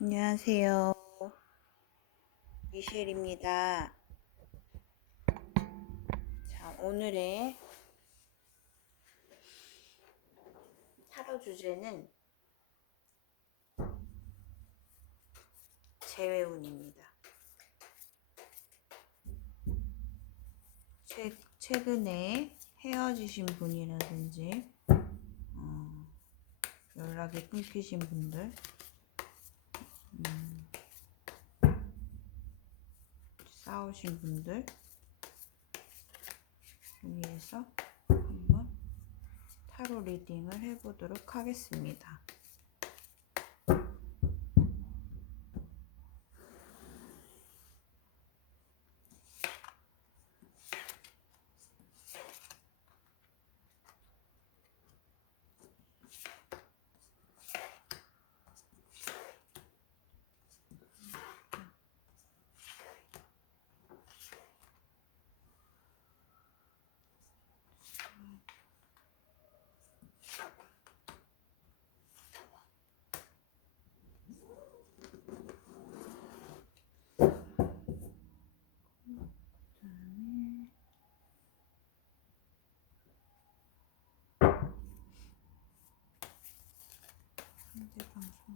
안녕하세요. 미셸입니다. 자, 오늘의 타로 주제는 재회운입니다. 최근에 헤어지신 분이라든지 연락이 끊기신 분들, 싸우신 분들 위해서 한번 타로 리딩을 해보도록 하겠습니다. 현재 방송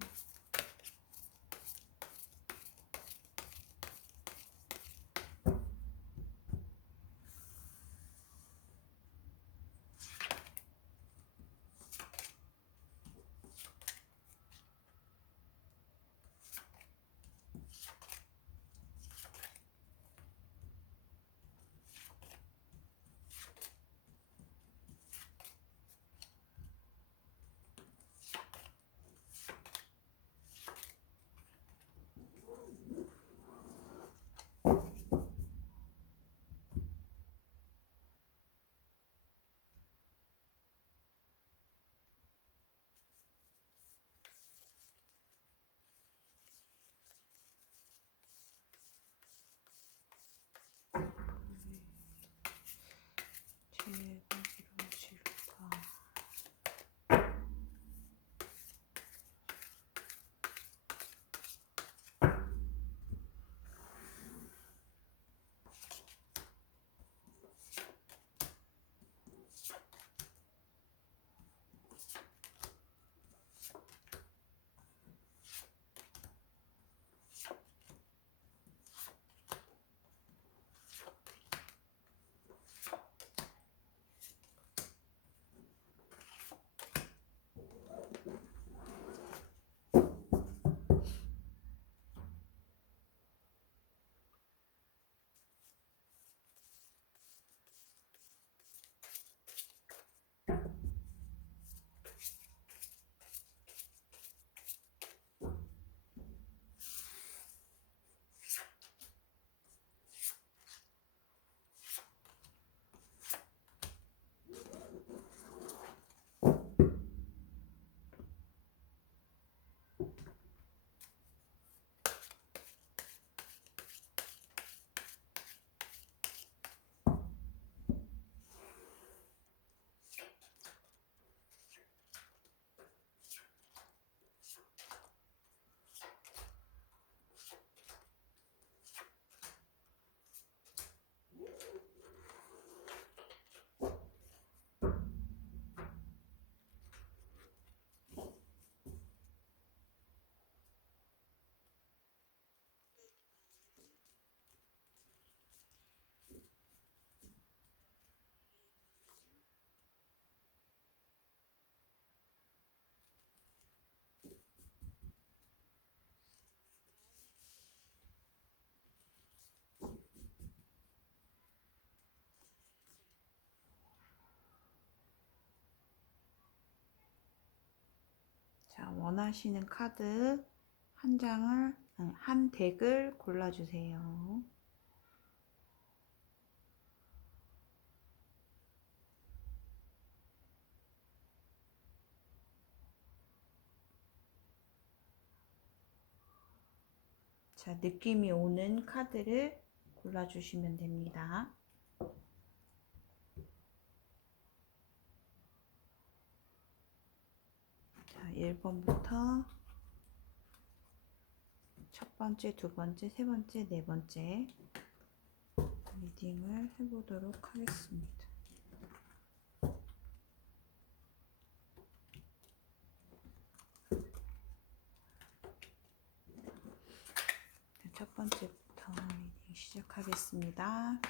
재회가 이루어질까? 자, 원하시는 카드 한 덱을 골라주세요. 자, 느낌이 오는 카드를 골라주시면 됩니다. 자, 1번부터 첫 번째, 두 번째, 세 번째, 네 번째 리딩을 해보도록 하겠습니다. 첫 번째부터 리딩 시작하겠습니다.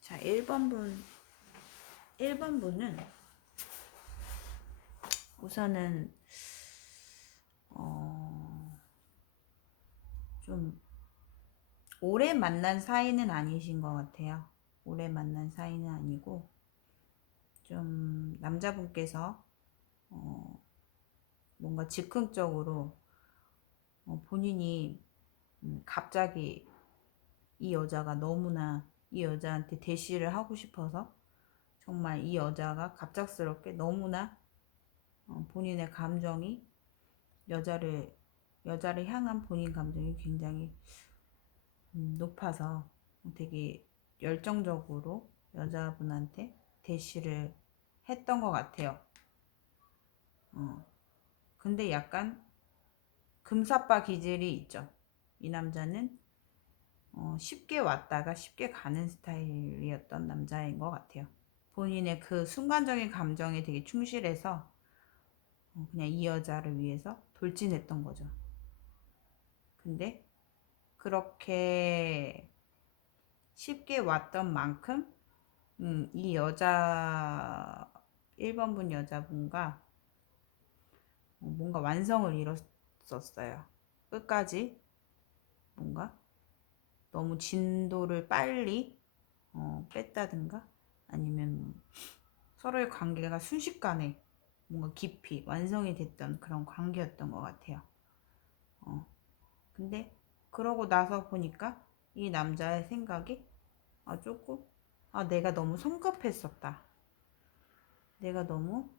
자, 1번 분은 우선은 좀 오래 만난 사이는 아니신 것 같아요. 오래 만난 사이는 아니고 좀 남자분께서 뭔가 즉흥적으로 본인이 갑자기 이 여자가 너무나 이 여자한테 대시를 하고 싶어서 정말 이 여자가 갑작스럽게 너무나 본인의 감정이 여자를 향한 본인 감정이 굉장히 높아서 되게 열정적으로 여자분한테 대시를 했던 것 같아요. 근데 약간 금사빠 기질이 있죠. 이 남자는 쉽게 왔다가 쉽게 가는 스타일이었던 남자인 것 같아요. 본인의 그 순간적인 감정에 되게 충실해서 그냥 이 여자를 위해서 돌진했던 거죠. 근데 그렇게 쉽게 왔던 만큼 이 여자 1번분 여자분과 뭔가 완성을 이뤘었어요. 끝까지 뭔가 너무 진도를 빨리 뺐다든가 아니면 서로의 관계가 순식간에 뭔가 깊이 완성이 됐던 그런 관계였던 것 같아요. 근데 그러고 나서 보니까 이 남자의 생각이 조금 내가 너무 성급했었다. 내가 너무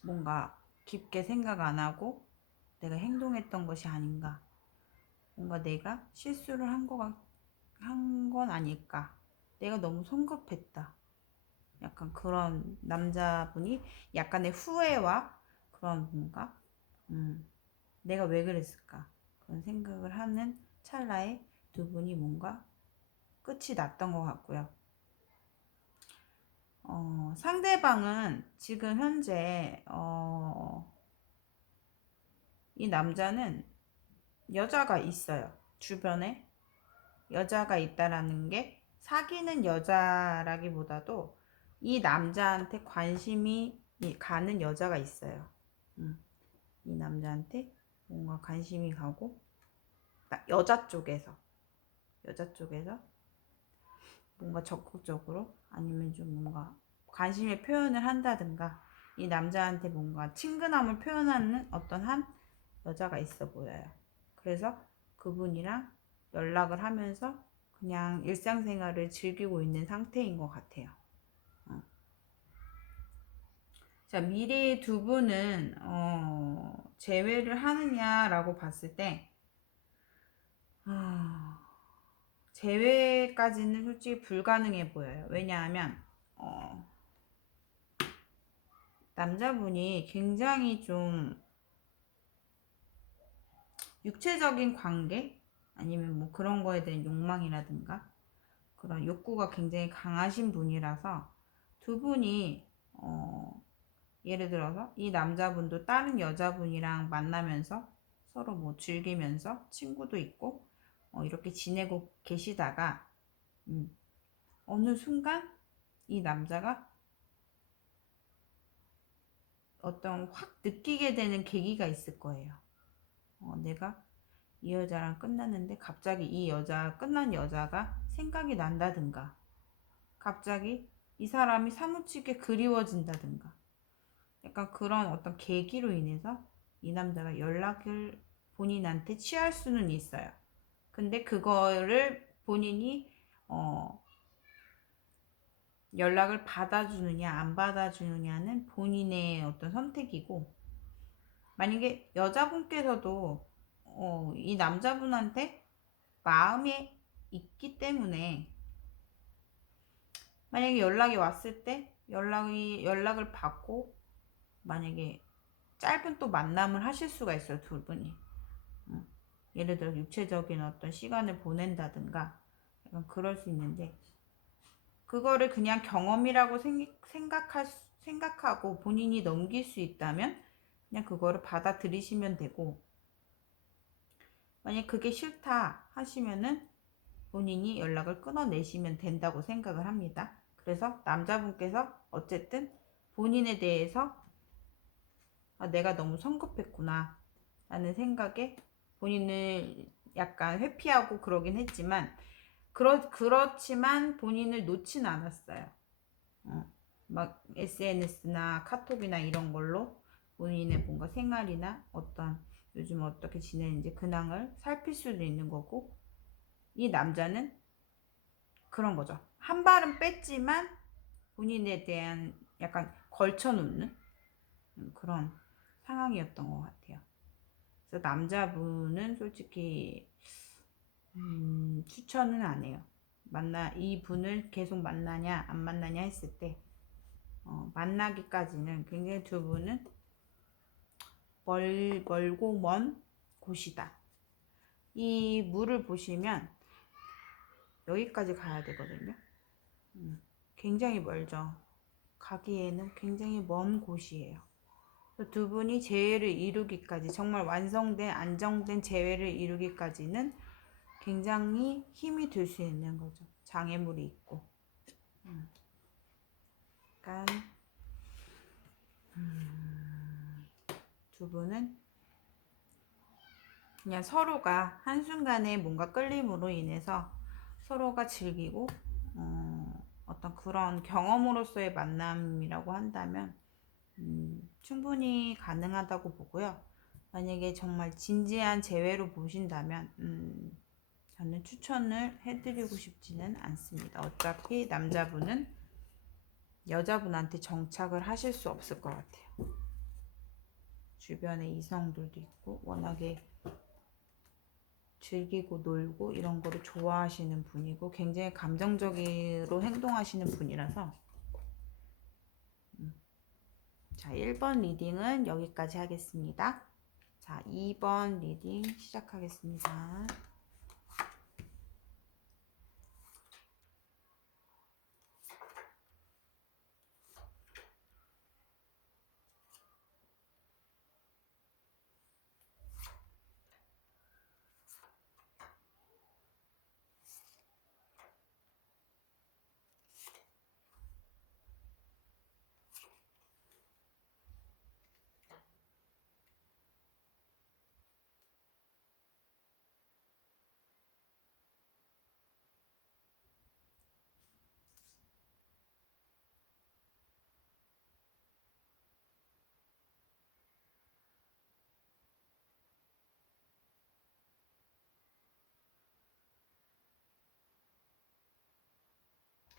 뭔가 깊게 생각 안 하고 내가 행동했던 것이 아닌가. 뭔가 내가 실수를 한 건 아닐까. 내가 너무 성급했다. 약간 그런 남자분이 약간의 후회와 그런 뭔가 내가 왜 그랬을까 그런 생각을 하는 찰나에 두 분이 뭔가 끝이 났던 것 같고요. 상대방은 지금 현재 이 남자는 여자가 있어요. 주변에 여자가 있다라는 게 사귀는 여자라기보다도 이 남자한테 관심이 가는 여자가 있어요. 이 남자한테 뭔가 관심이 가고 여자 쪽에서 뭔가 적극적으로 아니면 좀 뭔가 관심의 표현을 한다든가 이 남자한테 뭔가 친근함을 표현하는 어떤 한 여자가 있어 보여요. 그래서 그분이랑 연락을 하면서 그냥 일상생활을 즐기고 있는 상태인 것 같아요. 자, 미래의 두 분은 재회를 하느냐라고 봤을 때 재회까지는 솔직히 불가능해 보여요. 왜냐하면 남자분이 굉장히 좀 육체적인 관계 아니면 뭐 그런 거에 대한 욕망이라든가 그런 욕구가 굉장히 강하신 분이라서 두 분이 예를 들어서 이 남자분도 다른 여자분이랑 만나면서 서로 뭐 즐기면서 친구도 있고 이렇게 지내고 계시다가 어느 순간 이 남자가 어떤 확 느끼게 되는 계기가 있을 거예요. 내가 이 여자랑 끝났는데 갑자기 이 여자 끝난 여자가 생각이 난다든가 갑자기 이 사람이 사무치게 그리워진다든가 약간 그런 어떤 계기로 인해서 이 남자가 연락을 본인한테 취할 수는 있어요. 근데 그거를 본인이 연락을 받아주느냐 안 받아주느냐는 본인의 어떤 선택이고, 만약에 여자분께서도 이 남자분한테 마음이 있기 때문에 만약에 연락이 왔을 때 연락을 받고 만약에 짧은 또 만남을 하실 수가 있어요, 두 분이. 예를 들어 육체적인 어떤 시간을 보낸다든가 약간 그럴 수 있는데, 그거를 그냥 경험이라고 생각하고 본인이 넘길 수 있다면 그냥 그거를 받아들이시면 되고, 만약 그게 싫다 하시면은 본인이 연락을 끊어내시면 된다고 생각을 합니다. 그래서 남자분께서 어쨌든 본인에 대해서 내가 너무 성급했구나 라는 생각에 본인을 약간 회피하고 그러긴 했지만, 그렇지만 본인을 놓진 않았어요. 막 SNS나 카톡이나 이런 걸로 본인의 뭔가 생활이나 어떤 요즘 어떻게 지내는지 근황을 살필 수도 있는 거고, 이 남자는 그런 거죠. 한 발은 뺐지만 본인에 대한 약간 걸쳐놓는 그런 상황이었던 것 같아요. 그래서 남자분은 솔직히 추천은 안 해요. 이 분을 계속 만나냐 안 만나냐 했을 때 만나기까지는 굉장히 두 분은 멀고 먼 곳이다. 이 물을 보시면 여기까지 가야 되거든요. 굉장히 멀죠. 가기에는 굉장히 먼 곳이에요. 두 분이 재회를 이루기까지, 정말 완성된 안정된 재회를 이루기까지는 굉장히 힘이 들 수 있는 거죠. 장애물이 있고. 그러니까 두 분은 그냥 서로가 한순간에 뭔가 끌림으로 인해서 서로가 즐기고 어떤 그런 경험으로서의 만남이라고 한다면 충분히 가능하다고 보고요. 만약에 정말 진지한 재회로 보신다면 저는 추천을 해드리고 싶지는 않습니다. 어차피 남자분은 여자분한테 정착을 하실 수 없을 것 같아요. 주변에 이성들도 있고 워낙에 즐기고 놀고 이런 거를 좋아하시는 분이고 굉장히 감정적으로 행동하시는 분이라서 자, 1번 리딩은 여기까지 하겠습니다. 자, 2번 리딩 시작하겠습니다.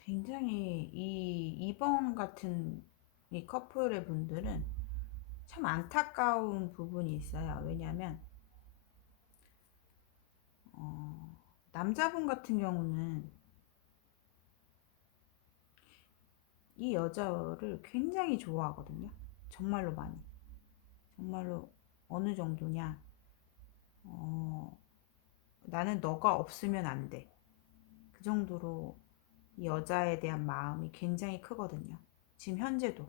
굉장히 이 2번 같은 이 커플의 분들은 참 안타까운 부분이 있어요. 왜냐하면 남자분 같은 경우는 이 여자를 굉장히 좋아하거든요. 정말로 많이. 정말로 어느 정도냐. 나는 너가 없으면 안 돼. 그 정도로 이 여자에 대한 마음이 굉장히 크거든요. 지금 현재도.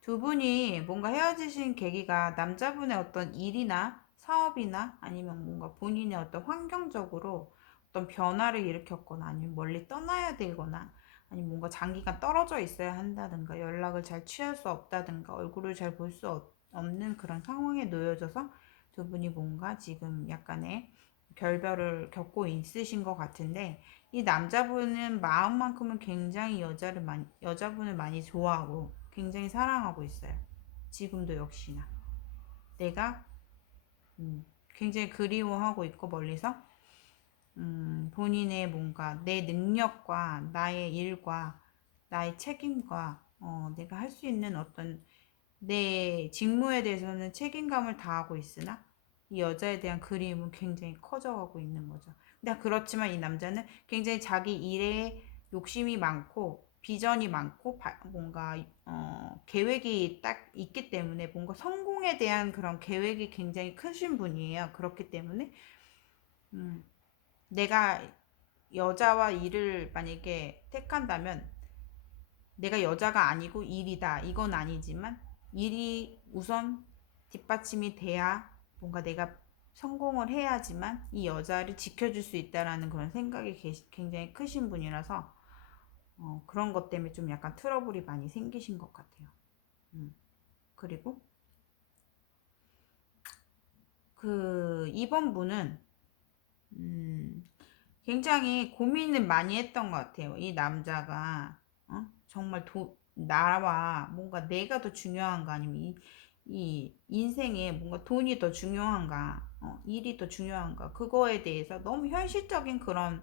두 분이 뭔가 헤어지신 계기가 남자분의 어떤 일이나 사업이나 아니면 뭔가 본인의 어떤 환경적으로 어떤 변화를 일으켰거나 아니면 멀리 떠나야 되거나 아니면 뭔가 장기간 떨어져 있어야 한다든가 연락을 잘 취할 수 없다든가 얼굴을 잘 볼 수 없는 그런 상황에 놓여져서 두 분이 뭔가 지금 약간의 결별을 겪고 있으신 것 같은데, 이 남자분은 마음만큼은 굉장히 여자분을 많이 좋아하고 굉장히 사랑하고 있어요. 지금도 역시나. 내가 굉장히 그리워하고 있고 멀리서 본인의 뭔가 내 능력과 나의 일과 나의 책임과 내가 할 수 있는 어떤 내 직무에 대해서는 책임감을 다하고 있으나 이 여자에 대한 그리움은 굉장히 커져가고 있는 거죠. 근데 그렇지만 이 남자는 굉장히 자기 일에 욕심이 많고 비전이 많고 뭔가 계획이 딱 있기 때문에 뭔가 성공에 대한 그런 계획이 굉장히 크신 분이에요. 그렇기 때문에 내가 여자와 일을 만약에 택한다면 내가 여자가 아니고 일이다. 이건 아니지만 일이 우선 뒷받침이 돼야 뭔가 내가 성공을 해야지만 이 여자를 지켜줄 수 있다라는 그런 생각이 굉장히 크신 분이라서 그런 것 때문에 좀 약간 트러블이 많이 생기신 것 같아요. 그리고 그 이번 분은 굉장히 고민을 많이 했던 것 같아요. 이 남자가 정말 나와 뭔가 내가 더 중요한가 아니면 이 인생에 뭔가 돈이 더 중요한가 일이 더 중요한가 그거에 대해서 너무 현실적인 그런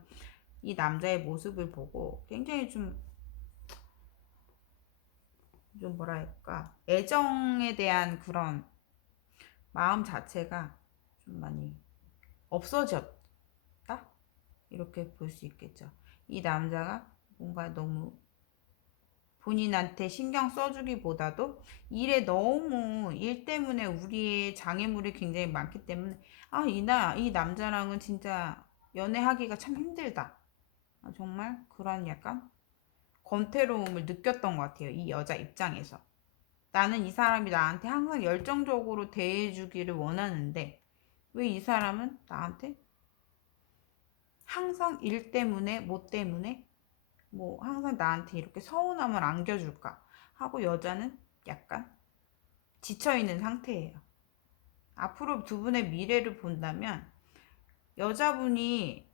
이 남자의 모습을 보고 굉장히 좀 뭐랄까 애정에 대한 그런 마음 자체가 좀 많이 없어졌다 이렇게 볼 수 있겠죠. 이 남자가 뭔가 너무 본인한테 신경 써주기보다도 일에 너무 일 때문에 우리의 장애물이 굉장히 많기 때문에 이 남자랑은 진짜 연애하기가 참 힘들다. 정말 그런 약간 권태로움을 느꼈던 것 같아요. 이 여자 입장에서. 나는 이 사람이 나한테 항상 열정적으로 대해주기를 원하는데 왜 이 사람은 나한테 항상 일 때문에 뭐 때문에 뭐 항상 나한테 이렇게 서운함을 안겨줄까 하고 여자는 약간 지쳐있는 상태예요. 앞으로 두 분의 미래를 본다면 여자분이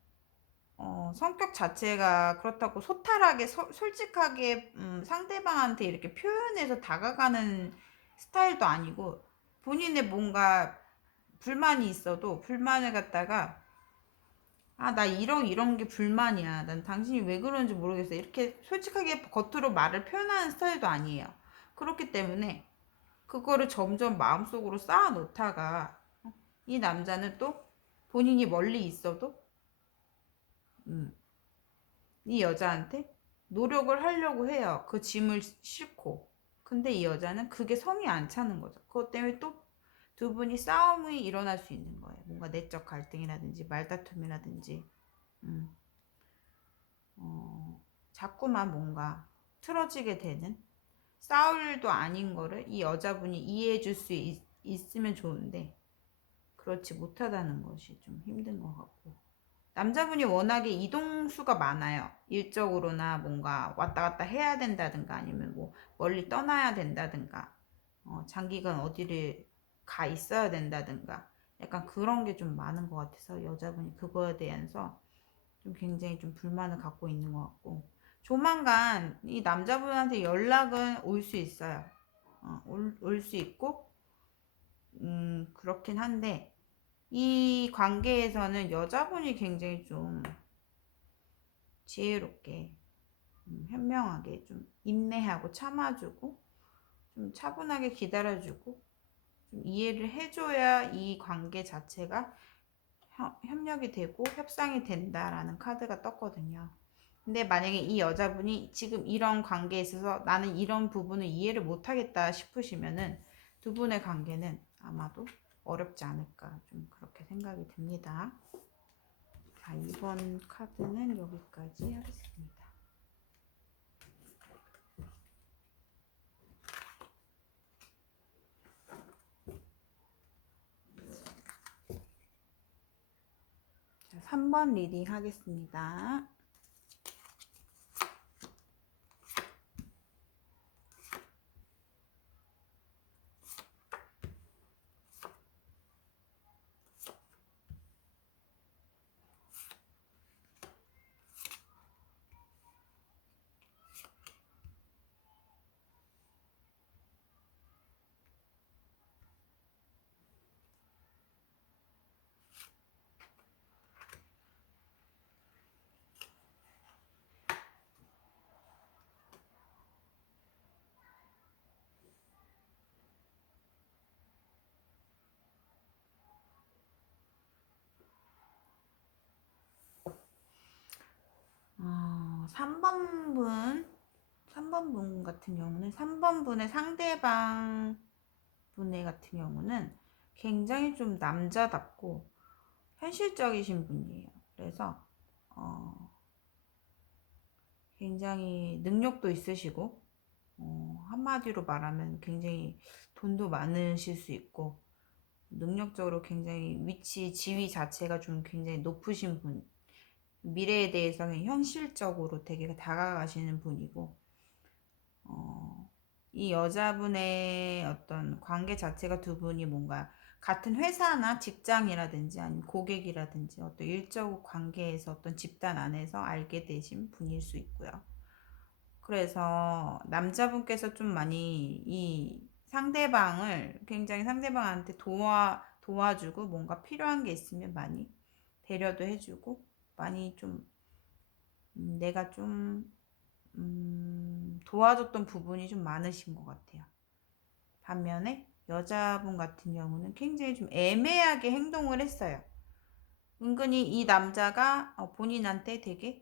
성격 자체가 그렇다고 소탈하게 솔직하게 상대방한테 이렇게 표현해서 다가가는 스타일도 아니고 본인의 뭔가 불만이 있어도 불만을 갖다가 나 이런 게 불만이야. 난 당신이 왜 그러는지 모르겠어. 이렇게 솔직하게 겉으로 말을 표현하는 스타일도 아니에요. 그렇기 때문에 그거를 점점 마음속으로 쌓아 놓다가 이 남자는 또 본인이 멀리 있어도 이 여자한테 노력을 하려고 해요. 그 짐을 싣고. 근데 이 여자는 그게 성이 안 차는 거죠. 그것 때문에 또 두 분이 싸움이 일어날 수 있는 거예요. 뭔가 내적 갈등이라든지 말다툼이라든지 음, 자꾸만 뭔가 틀어지게 되는 싸울 일도 아닌 거를 이 여자분이 이해해 줄 수 있으면 좋은데 그렇지 못하다는 것이 좀 힘든 것 같고 남자분이 워낙에 이동수가 많아요. 일적으로나 뭔가 왔다 갔다 해야 된다든가 아니면 뭐 멀리 떠나야 된다든가 장기간 어디를 가 있어야 된다든가 약간 그런 게 좀 많은 것 같아서 여자분이 그거에 대해서 좀 굉장히 좀 불만을 갖고 있는 것 같고 조만간 이 남자분한테 연락은 올 수 있어요. 올 수 있고 그렇긴 한데 이 관계에서는 여자분이 굉장히 좀 지혜롭게 현명하게 좀 인내하고 참아주고 좀 차분하게 기다려주고 좀 이해를 해줘야 이 관계 자체가 협력이 되고 협상이 된다라는 카드가 떴거든요. 근데 만약에 이 여자분이 지금 이런 관계에 있어서 나는 이런 부분을 이해를 못하겠다 싶으시면은 두 분의 관계는 아마도 어렵지 않을까 좀 그렇게 생각이 듭니다. 자, 이번 카드는 여기까지 하겠습니다. 자, 3번 리딩 하겠습니다. 3번 분 같은 경우는 3번 분의 상대방 분의 같은 경우는 굉장히 좀 남자답고 현실적이신 분이에요. 그래서 굉장히 능력도 있으시고 한마디로 말하면 굉장히 돈도 많으실 수 있고 능력적으로 굉장히 지위 자체가 좀 굉장히 높으신 분, 미래에 대해서 현실적으로 되게 다가가시는 분이고 이 여자분의 어떤 관계 자체가 두 분이 뭔가 같은 회사나 직장이라든지 아니면 고객이라든지 어떤 일적 관계에서 어떤 집단 안에서 알게 되신 분일 수 있고요. 그래서 남자분께서 좀 많이 이 상대방을 굉장히 상대방한테 도와주고 뭔가 필요한 게 있으면 많이 배려도 해주고 많이 좀 내가 좀 도와줬던 부분이 좀 많으신 것 같아요. 반면에 여자분 같은 경우는 굉장히 좀 애매하게 행동을 했어요. 은근히 이 남자가 본인한테 되게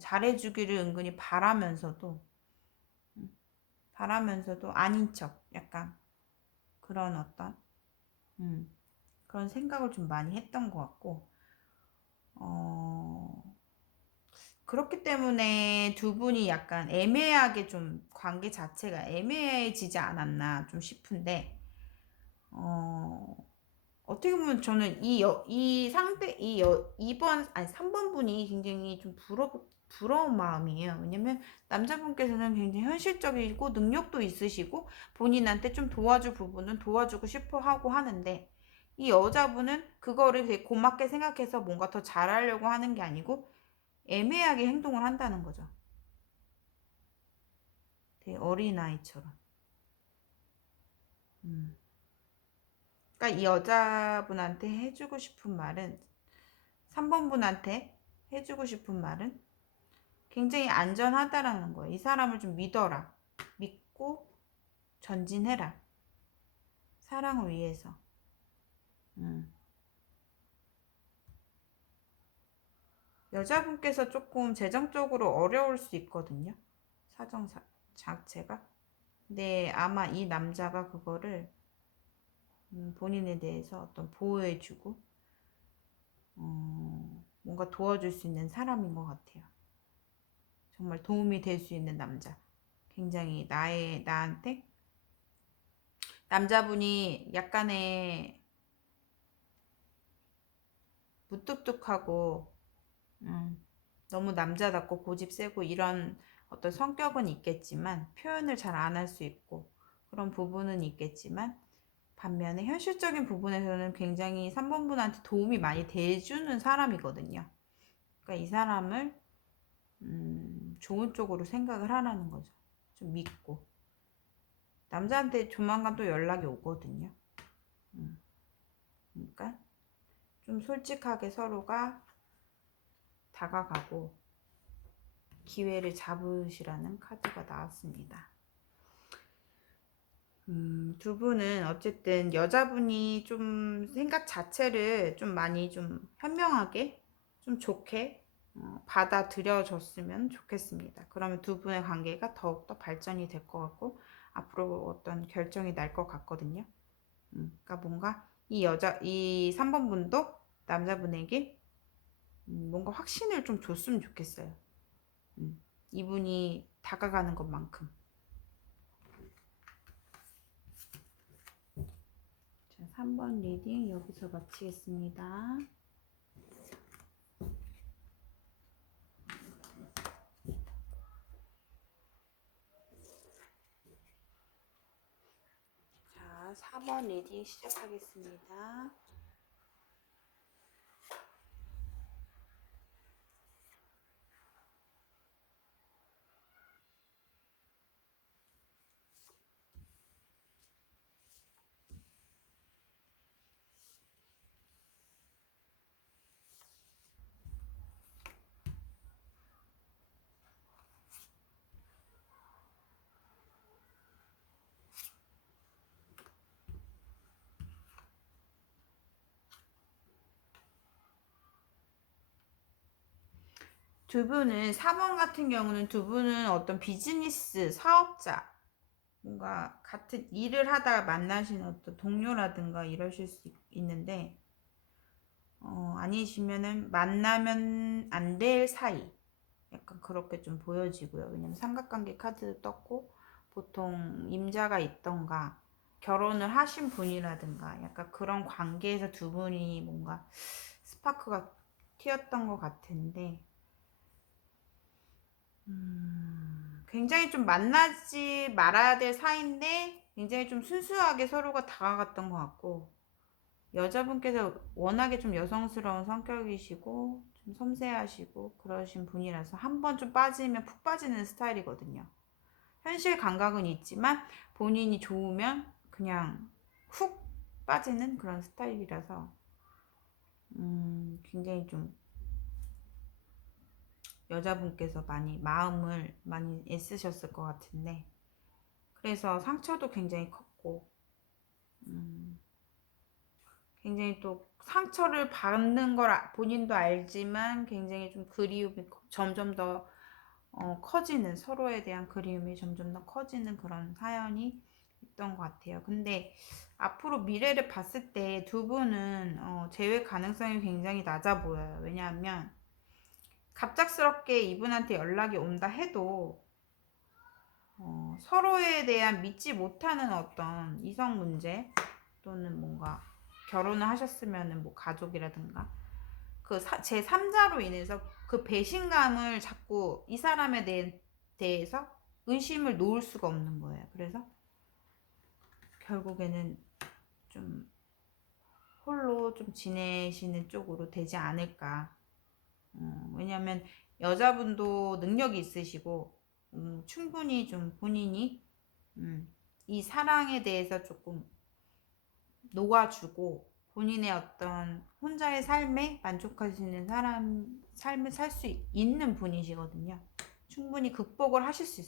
잘해주기를 은근히 바라면서도 아닌 척 약간 그런 어떤 그런 생각을 좀 많이 했던 것 같고 그렇기 때문에 두 분이 약간 애매하게 좀 관계 자체가 애매해지지 않았나 좀 싶은데 어떻게 보면 저는 이 상대, 3번 분이 굉장히 좀 부러운 마음이에요. 왜냐면 남자분께서는 굉장히 현실적이고 능력도 있으시고 본인한테 좀 도와줄 부분은 도와주고 싶어 하고 하는데 이 여자분은 그거를 되게 고맙게 생각해서 뭔가 더 잘하려고 하는 게 아니고 애매하게 행동을 한다는 거죠. 되게 어린아이처럼. 그러니까 이 여자분한테 해주고 싶은 말은 3번 분한테 해주고 싶은 말은 굉장히 안전하다라는 거예요. 이 사람을 좀 믿어라. 믿고 전진해라. 사랑을 위해서. 여자분께서 조금 재정적으로 어려울 수 있거든요. 사정 자체가. 근데 아마 이 남자가 그거를 본인에 대해서 어떤 보호해주고 뭔가 도와줄 수 있는 사람인 것 같아요. 정말 도움이 될 수 있는 남자. 굉장히 나한테 남자분이 약간의 무뚝뚝하고 너무 남자답고 고집 세고 이런 어떤 성격은 있겠지만 표현을 잘 안 할 수 있고 그런 부분은 있겠지만 반면에 현실적인 부분에서는 굉장히 3번 분한테 도움이 많이 돼주는 사람이거든요. 그러니까 이 사람을 좋은 쪽으로 생각을 하라는 거죠. 좀 믿고 남자한테 조만간 또 연락이 오거든요. 그러니까 좀 솔직하게 서로가 다가가고 기회를 잡으시라는 카드가 나왔습니다. 두 분은 어쨌든 여자분이 좀 생각 자체를 좀 많이 좀 현명하게 좀 좋게 받아들여졌으면 좋겠습니다. 그러면 두 분의 관계가 더욱더 발전이 될 것 같고 앞으로 어떤 결정이 날 것 같거든요. 그러니까 뭔가 이 3번 분도 남자분에게 뭔가 확신을 좀 줬으면 좋겠어요. 이분이 다가가는 것만큼. 자, 3번 리딩 여기서 마치겠습니다. 자, 4번 리딩 시작하겠습니다. 두 분은 4번 같은 경우는 두 분은 어떤 비즈니스 사업자 뭔가 같은 일을 하다가 만나신 어떤 동료라든가 이러실 수 있는데 아니시면은 만나면 안 될 사이 약간 그렇게 좀 보여지고요. 왜냐면 삼각관계 카드도 떴고 보통 임자가 있던가 결혼을 하신 분이라든가 약간 그런 관계에서 두 분이 뭔가 스파크가 튀었던 것 같은데 굉장히 좀 만나지 말아야 될 사이인데 굉장히 좀 순수하게 서로가 다가갔던 것 같고 여자분께서 워낙에 좀 여성스러운 성격이시고 좀 섬세하시고 그러신 분이라서 한 번 좀 빠지면 푹 빠지는 스타일이거든요. 현실 감각은 있지만 본인이 좋으면 그냥 훅 빠지는 그런 스타일이라서 굉장히 좀 여자분께서 마음을 많이 애쓰셨을 것 같은데 그래서 상처도 굉장히 컸고 굉장히 또 상처를 받는 걸 본인도 알지만 굉장히 좀 그리움이 점점 더 커지는 서로에 대한 그리움이 점점 더 커지는 그런 사연이 있던 것 같아요. 근데 앞으로 미래를 봤을 때 두 분은 재회 가능성이 굉장히 낮아 보여요. 왜냐하면 갑작스럽게 이분한테 연락이 온다 해도 서로에 대한 믿지 못하는 어떤 이성 문제 또는 뭔가 결혼을 하셨으면 뭐 가족이라든가 그 제3자로 인해서 그 배신감을 자꾸 이 사람에 대해서 의심을 놓을 수가 없는 거예요. 그래서 결국에는 좀 홀로 좀 지내시는 쪽으로 되지 않을까. 왜냐면 여자분도 능력이 있으시고 충분히 좀 본인이 이 사랑에 대해서 조금 녹아주고 본인의 어떤 혼자의 삶에 만족할 수 있는 삶을 살 수 있는 분이시거든요. 충분히 극복을 하실 수 있어요.